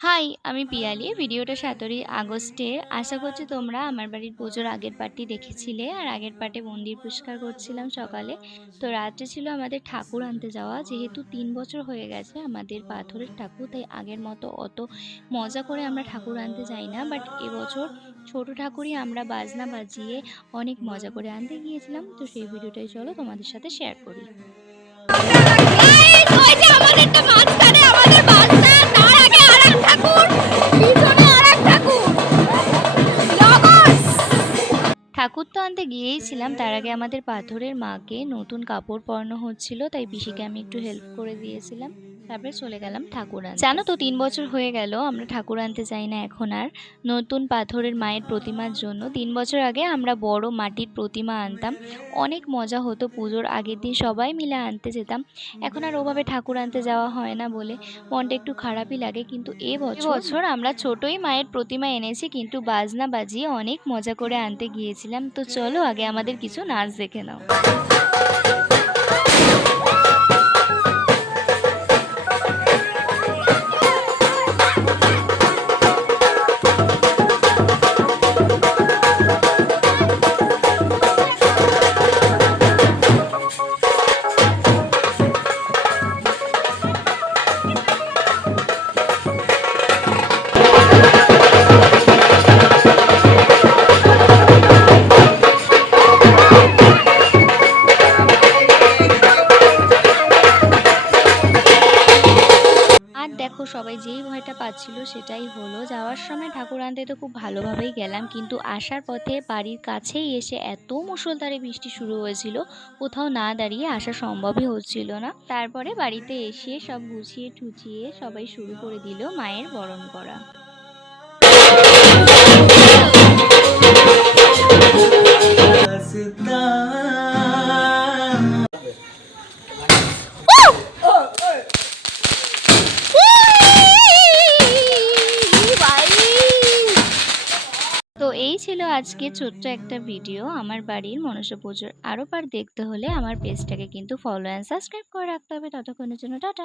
High, আমি পিয়ালি। ভিডিওটা ১৭ই আগস্টে। আশা করছি তোমরা আমার বাড়ির পুজোর আগের পার্টটি দেখেছিলে। আর আগের পার্টে মন্দির পরিষ্কার করছিলাম সকালে। তো রাত্রে ছিল আমাদের ঠাকুর আনতে যাওয়া। যেহেতু ৩ বছর হয়ে গেছে আমাদের পাথরের ঠাকুর, তাই আগের মতো অত মজা করে আমরা ঠাকুর আনতে যাই না। বাট এবছর ছোট ঠাকুরই আমরা বাজনা বাজিয়ে অনেক মজা করে আনতে গিয়েছিলাম। তো সেই ভিডিওটাই চলো তোমাদের সাথে শেয়ার করি। ঠাকুর তো আনতে গিয়েইছিলাম, তার আগে আমাদের পাথরের মাকে নতুন কাপড় পরানো হচ্ছিল, তাই পিসিকে আমি একটু হেল্প করে দিয়েছিলাম। তারপরে চলে গেলাম ঠাকুর আনতে। জানো তো ৩ বছর হয়ে গেল আমরা ঠাকুর আনতে যাই না এখন আর, নতুন পাথরের মায়ের প্রতিমার জন্য। ৩ বছর আগে আমরা বড় মাটির প্রতিমা আনতাম, অনেক মজা হতো। পুজোর আগের দিন সবাই মিলে আনতে যেতাম। এখন আর ওভাবে ঠাকুর আনতে যাওয়া হয় না বলে মনটা একটু খারাপই লাগে। কিন্তু এবছর আমরা ছোটই মায়ের প্রতিমা এনেছি, কিন্তু বাজনা বাজিয়ে অনেক মজা করে আনতে গিয়েছিলাম। তো চলো আগে আমাদের কিছু নাচ দেখে নাও। আর দেখো, সবাই যেই ভয়টা পাচ্ছিল সেটাই হলো। যাওয়ার সময় ঠাকুর আনতে তো খুব ভালোভাবেই গেলাম, কিন্তু আসার পথে বাড়ির কাছেই এসে এত মুষলধারে বৃষ্টি শুরু হয়েছিল, কোথাও না দাঁড়িয়ে আসা সম্ভবই হচ্ছিল না। তারপরে বাড়িতে এসে সব গুছিয়ে টুচিয়ে সবাই শুরু করে দিল মায়ের বরণ করা। তো এই ছিল আজকে ছোট্ট একটা ভিডিও আমার বাড়ির মনসা পুজোর। আরও পার্ট দেখতে হলে আমার পেজটাকে কিন্তু ফলো অ্যান্ড সাবস্ক্রাইব করে রাখতে হবে। ততক্ষণের জন্য টাটা।